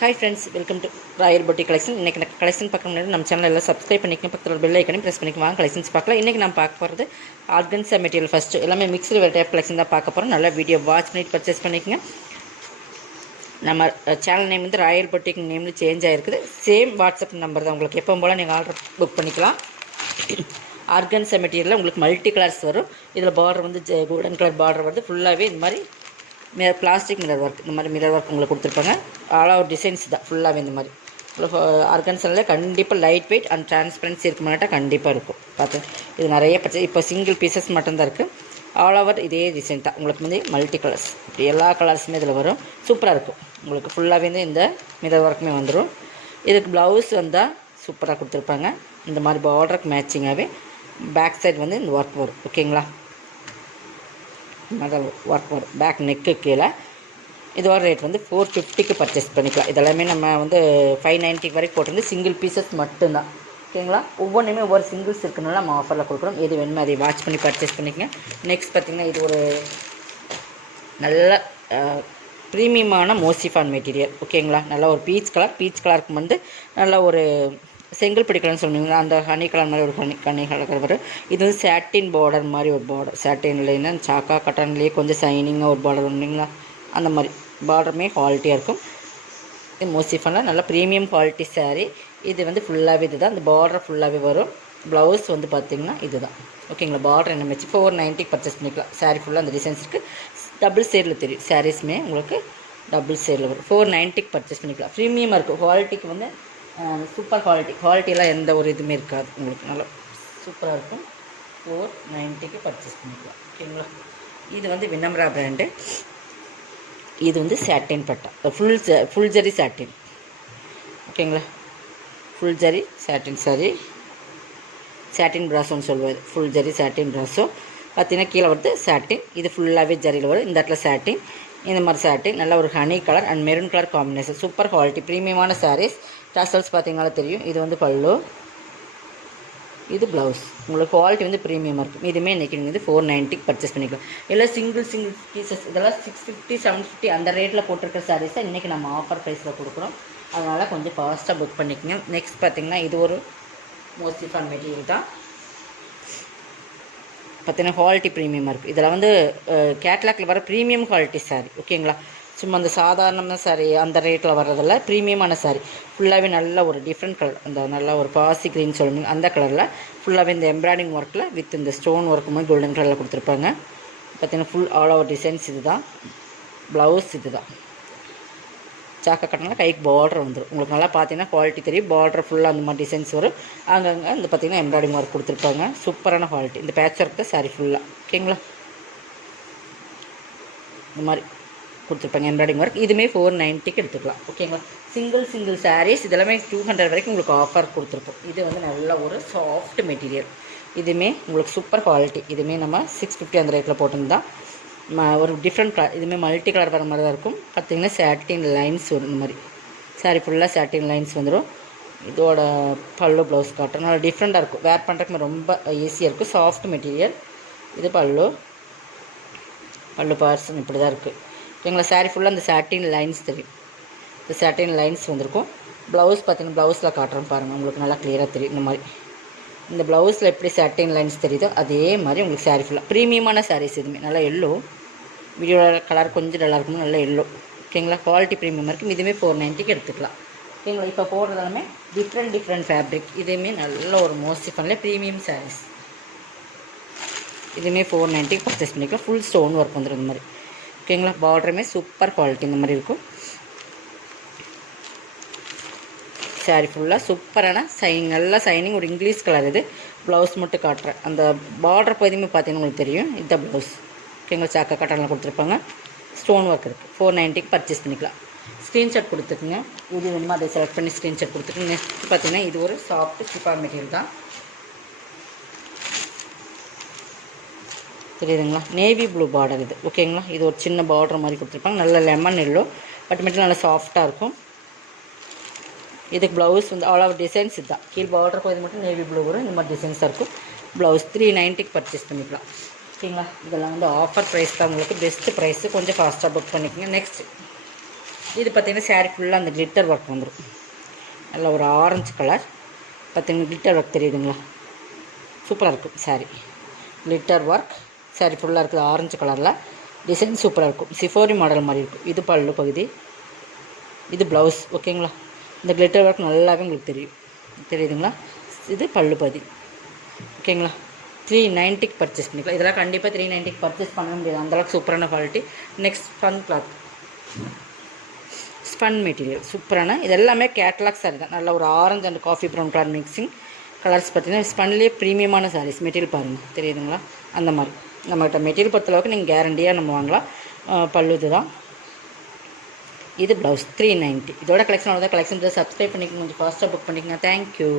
Hi friends, welcome to Royal boutique collection. இன்றைக்கி collection பார்க்க முன்னாடி நம்ம சேனல் எல்லாம் சப்ஸ்கிரைப் பண்ணிக்கணும், பக்கத்தில் பெல் ஐக்கனையும் ப்ரெஸ் பண்ணிக்குவாங்க. கலெக்ஷன்ஸ் பார்க்கலாம். இன்றைக்கி நம்ம பார்க்க போகிறது ஆர்கன்ஸா மெட்டீரியல். ஃபஸ்ட்டு எல்லாமே மிக்ஸ்டு வேறு டைப் கலெக்ஷன் தான் பார்க்க போகிறோம். நல்லா வீடியோ வாட்ச் பண்ணிட்டு பர்ச்சேஸ் பண்ணிக்கோங்க. நம்ம சேனல் நேம் வந்து ராயல் பொட்டிக் நேம்னு சேஞ்ச் ஆகிருக்குது. சேம் வாட்ஸ்அப் நம்பர் தான். உங்களுக்கு எப்போ போல் நீங்கள் ஆர்டர் புக் பண்ணிக்கலாம். ஆர்கன்ஸா மெட்டீரியலில் உங்களுக்கு மல்டி கலர்ஸ் வரும். இதில் பார்டர் வந்து கோல்டன் கலர் பார்டர் வருது. ஃபுல்லாகவே இந்த மாதிரி பிளாஸ்டிக் மிரர் ஒர்க், இந்த மாதிரி மிரர் ஒர்க் உங்களுக்கு கொடுத்துருப்பாங்க. ஆல் ஓவர் டிசைன்ஸ் தான் ஃபுல்லாகவே. இந்த மாதிரி ஆர்கன்ஸாவில் கண்டிப்பாக லைட் வெயிட் அண்ட் டிரான்ஸ்பரன்சி இருக்குமாட்டா கண்டிப்பாக இருக்கும். பார்த்து இது நிறைய பர்ச்சேஸ். இப்போ சிங்கிள் பீசஸ் மட்டும்தான் இருக்குது. ஆல் ஓவர் இதே டிசைன் தான். உங்களுக்கு வந்து மல்டி கலர்ஸ், இப்படி எல்லா கலர்ஸுமே இதில் வரும். சூப்பராக இருக்கும். உங்களுக்கு ஃபுல்லாகவே வந்து இந்த மிரர் ஒர்க்குமே வந்துடும். இதுக்கு ப்ளவுஸ் வந்தால் சூப்பராக கொடுத்துருப்பாங்க. இந்த மாதிரி பார்டருக்கு மேட்சிங்காகவே பேக் சைடு வந்து இந்த ஒர்க் வரும். ஓகேங்களா? முதல் ஒர்க் வரும் பேக் நெக்கு கீழே. இதோட ரேட் வந்து 450க்கு பர்ச்சேஸ் பண்ணிக்கலாம். இதெல்லாமே நம்ம வந்து 590 வரைக்கும் போட்டிருந்து சிங்கிள் பீசஸ் மட்டும்தான். ஓகேங்களா? ஒவ்வொன்றுமே ஒவ்வொரு சிங்கிள்ஸ் இருக்குனால நம்ம ஆஃபரில் கொடுக்குறோம். எது வேணுமோ அதை வாட்ச் பண்ணி பர்ச்சேஸ் பண்ணிக்கங்க. நெக்ஸ்ட் பார்த்திங்கன்னா இது ஒரு நல்ல ப்ரீமியமான மோசிஃபான் மெட்டீரியல். ஓகேங்களா? நல்லா ஒரு பீச் கலருக்கு வந்து நல்லா ஒரு செங்கல் பிடிக்கலன்னு சொன்னீங்களா, அந்த ஹனி கலர் மாதிரி ஒரு ஹனி கலர் வரும். இது வந்து சாட்டின் பார்டர் மாதிரி ஒரு பார்டர். சாட்டின்லேன்னா சாக்கா கட்டன்லேயே கொஞ்சம் சைனிங்காக ஒரு பார்டர் வந்தீங்களா, அந்த மாதிரி பார்டருமே குவாலிட்டியாக இருக்கும். இது மோசிஃபானில் நல்ல ப்ரீமியம் குவாலிட்டி சாரீ. இது வந்து ஃபுல்லாகவே இது தான். அந்த பார்டர் ஃபுல்லாகவே வரும். ப்ளவுஸ் வந்து பார்த்திங்கன்னா இது தான். ஓகேங்களா? பார்டர் என்ன வச்சு 490 பர்ச்சேஸ் பண்ணிக்கலாம். சாரீ ஃபுல்லாக அந்த டிசைன்ஸ் இருக்குது. டபுள் ஷேடில் தெரியும். சாரீஸுமே உங்களுக்கு டபுள் ஷேடில் வரும். 490க்கு பர்ச்சேஸ் பண்ணிக்கலாம். ப்ரீமியமாக இருக்கும். குவாலிட்டிக்கு வந்து சூப்பர் குவாலிட்டியெல்லாம் எந்த ஒரு இதுவுமே இருக்காது. உங்களுக்கு நல்லா சூப்பராக இருக்கும். 490க்கு பர்ச்சேஸ் பண்ணிக்கலாம். ஓகேங்களா? இது வந்து வினம்ரா பிராண்டு. இது வந்து சாட்டின் பட்டா, ஃபுல் ஜரி சாட்டின். ஓகேங்களா? ஃபுல் ஜரி சாட்டின் சாரி. சாட்டின் ப்ராஸோன்னு சொல்லுவார். ஃபுல் ஜரி சாட்டின் ப்ராஸோ பார்த்தீங்கன்னா கீழே வந்து சாட்டின். இது ஃபுல்லாகவே ஜரியில் வரும். இந்த இடத்துல சாட்டின், இந்த மாதிரி சாட்டின். நல்ல ஒரு honey colour and maroon colour combination. Super quality ப்ரீமியமான சாரீஸ். டசல்ஸ் பார்த்தீங்கன்னா தெரியும். இது வந்து பல்லு, இது ப்ளவுஸ். உங்களுக்கு குவாலிட்டி வந்து ப்ரீமியமாக இருக்கும். இதுவுமே இன்றைக்கி நீங்கள் வந்து 490க்கு பர்ச்சேஸ் பண்ணிக்கலாம். எல்லாம் சிங்கிள் பீசஸ். இதெல்லாம் 650 750 அந்த ரேட்டில் போட்டிருக்கிற சாரீஸை இன்றைக்கி நம்ம ஆஃபர் ப்ரைஸில் கொடுக்குறோம். அதனால் கொஞ்சம் ஃபாஸ்ட்டாக புக் பண்ணிக்கோங்க. நெக்ஸ்ட் பார்த்திங்கன்னா இது ஒரு மோசிஃபான் மெட்டீரியல் தான். பார்த்தீங்கன்னா குவாலிட்டி ப்ரீமியமாக இருக்குது. இதில் வந்து கேட்லாகில் வர ப்ரீமியம் குவாலிட்டி சாரீ. ஓகேங்களா? சும்மா அந்த சாதாரண சாரீ அந்த ரேட்டில் வர்றதில்ல. ப்ரீமியமான சாரீ. ஃபுல்லாகவே நல்ல ஒரு டிஃப்ரெண்ட் கலர், அந்த நல்ல ஒரு பாசி க்ரீன் சொல்லுங்க, அந்த கலரில் ஃபுல்லாகவே இந்த எம்ப்ராய்டிங் ஒர்க்கில் வித் இந்த ஸ்டோன் ஒர்க்கு மாதிரி கோல்டன் கலரில் கொடுத்துருப்பாங்க. பார்த்தீங்கன்னா ஃபுல் ஆல் ஓவர் டிசைன்ஸ் இது தான். ப்ளவுஸ் இது தான். சாக்கா கட்டினா கைக்கு பார்டர் வந்துடும். உங்களுக்கு நல்லா பார்த்தீங்கன்னா குவாலிட்டி தெரியும். பார்டர் ஃபுல்லாக அந்த மாதிரி டிசைன்ஸ் வரும். அங்கங்கே இந்த பார்த்திங்கன்னா எம்ப்ராய்டிங் ஒர்க் கொடுத்துருப்பாங்க. சூப்பரான குவாலிட்டி. இந்த பேட்ச் ஒர்க் தான் சாரீ ஃபுல்லாக. ஓகேங்களா? இந்த மாதிரி கொடுத்துருப்பாங்க எம்ப்ராய்டிங் ஒர்க். இதுவுமே 490க்கு எடுத்துக்கலாம். ஓகேங்களா? சிங்கிள் சாரீஸ் இதெல்லாமே 200 வரைக்கும் உங்களுக்கு ஆஃபர் கொடுத்துருப்போம். இது வந்து நல்ல ஒரு சாஃப்ட் மெட்டீரியல். இதுவுமே உங்களுக்கு சூப்பர் குவாலிட்டி. இதுவுமே நம்ம 650 அந்த ரேட்டில் போட்டிருந்தா ஒரு டிஃப்ரெண்ட் கலர். இதுவுமே மல்டி கலர் வர மாதிரி தான் இருக்கும். பார்த்திங்கன்னா சாட்டின் லைன்ஸ் வரும். இந்த மாதிரி சாரீ ஃபுல்லாக சாட்டின் லைன்ஸ் வந்துடும். இதோட பல்லு ப்ளவுஸ் காட்டும். நல்லா டிஃப்ரெண்ட்டாக இருக்கும். வேர் பண்ணுறதுக்கு ரொம்ப ஈஸியாக இருக்கும். Soft material. இது பல்லு பார்சன் இப்படி தான் இருக்குது. ஓகேங்களா? சாரீ ஃபுல்லாக அந்த சாட்டின் லைன்ஸ் தெரியும். இந்த சாட்டின் லைன்ஸ் வந்திருக்கும். ப்ளவுஸ் பார்த்திங்கன்னா ப்ளவுஸில் காட்டுறோம் பாருங்கள். உங்களுக்கு நல்லா க்ளியராக தெரியும். இந்த மாதிரி இந்த ப்ளவுஸில் எப்படி சாட்டின் லைன்ஸ் தெரியுதோ அதே மாதிரி உங்களுக்கு சாரீ ஃபுல்லாக ப்ரீமியமான சாரீஸ். இதுவுமே நல்லா எல்லோ, வீடியோட கலர் கொஞ்சம் நல்லா இருக்கும். நல்லா எல்லோ. ஓகேங்களா? குவாலிட்டி ப்ரீமியமாக இருக்கும். இதுவுமே 490க்கு எடுத்துக்கலாம். ஓகேங்களா? இப்போ போடுறதாலுமே டிஃப்ரெண்ட் ஃபேப்ரிக். இதுவுமே நல்ல ஒரு மோசிஃபானில் ப்ரீமியம் சாரீஸ். இதுவுமே 490க்கு பர்ச்சேஸ் பண்ணிக்கலாம். ஃபுல் ஸ்டோன் ஒர்க் வந்துடும் இந்த மாதிரி. ஓகேங்களா? பார்டருமே சூப்பர் குவாலிட்டி இந்த மாதிரி இருக்கும். சாரீ ஃபுல்லாக சூப்பரான நல்ல சைனிங் ஒரு இங்கிலீஷ் கலர். இது ப்ளவுஸ் மட்டும் காட்டுறேன். அந்த பார்டர் பகுதியுமே பார்த்தீங்கன்னா உங்களுக்கு தெரியும். இதுதான் ப்ளவுஸ். ஓகேங்களா? சாக்கா கட்டனில் கொடுத்துருப்பாங்க. ஸ்டோன் ஒர்க் இருக்குது. 490க்கு பர்ச்சேஸ் பண்ணிக்கலாம். ஸ்க்ரீன்ஷாட் கொடுத்துக்குங்க. இது வேணுமா அதை செலக்ட் பண்ணி ஸ்க்ரீன்ஷாட் கொடுத்துக்குங்க. நெக்ஸ்ட் பார்த்தீங்கன்னா இது ஒரு சாஃப்ட் ஷிஃபான் மெட்டீரியல் தான். தெரியுதுங்களா? நேவி ப்ளூ பார்டர் இது. ஓகேங்களா? இது ஒரு சின்ன பார்டர் மாதிரி கொடுத்துருப்பாங்க. நல்ல லெமன் எல்லோ பட் மட்டும் நல்லா சாஃப்டாக இருக்கும். இதுக்கு ப்ளவுஸ் வந்து ஆல் ஓவர் டிசைன்ஸ் இதுதான். கீழ் பார்டர் போது மட்டும் நேவி ப்ளூ வரும். இந்த மாதிரி டிசைன்ஸாக இருக்கும். ப்ளவுஸ் 390க்கு பர்ச்சேஸ் பண்ணிக்கலாம். ஓகேங்களா? இதெல்லாம் வந்து ஆஃபர் ப்ரைஸ் தான். உங்களுக்கு பெஸ்ட்டு ப்ரைஸு. கொஞ்சம் ஃபாஸ்ட்டாக புக் பண்ணிக்கோங்க. நெக்ஸ்ட் இது பார்த்திங்கன்னா சாரீ ஃபுல்லாக அந்த கிளிட்டர் ஒர்க் வந்துடும். நல்லா ஒரு ஆரஞ்சு கலர் பார்த்திங்கன்னா கிளிட்டர் ஒர்க் தெரியுதுங்களா, சூப்பராக இருக்கும் சாரீ. கிளிட்டர் ஒர்க் சாரீ ஃபுல்லாக இருக்குது ஆரஞ்சு கலரில். டிசைன் சூப்பராக இருக்கும், சிஃபோரி மாடல் மாதிரி இருக்கும். இது பல்லு பகுதி, இது ப்ளவுஸ். ஓகேங்களா, இந்த கிளிட்டர் ஒர்க் நல்லாவே உங்களுக்கு தெரியுதுங்களா. இது பல்லு பகுதி. ஓகேங்களா, 390க்கு பர்ச்சேஸ் பண்ணிக்கலாம். இதெல்லாம் கண்டிப்பாக 390க்கு பர்ச்சேஸ் பண்ண முடியாது, அந்தளவுக்கு சூப்பரான quality. Next spun cloth, spun material சூப்பரான. இது எல்லாமே கேட்லாக் சாரி தான். நல்ல ஒரு orange and coffee brown colour mixing colours பார்த்திங்கன்னா ஸ்பன்லேயே ப்ரீமியமான சாரீஸ். மெட்டீரியல் பாருங்கள், தெரியுதுங்களா. அந்த மாதிரி நம்மகிட்ட மெட்டீரியல் பொறுத்தளவுக்கு நீங்கள் கேரண்டியாக நம்ம வாங்கலாம். பல்லு இது தான். இது ப்ளவுஸ் 390. இதோட கலெக்ஷன் அவ்வளோதான். கலெக்ஷன் சப்ஸ்கிரைப் பண்ணிக்கோங்க, கொஞ்சம் ஃபாஸ்ட்டாக புக் பண்ணிக்கோங்க. தேங்க்யூ.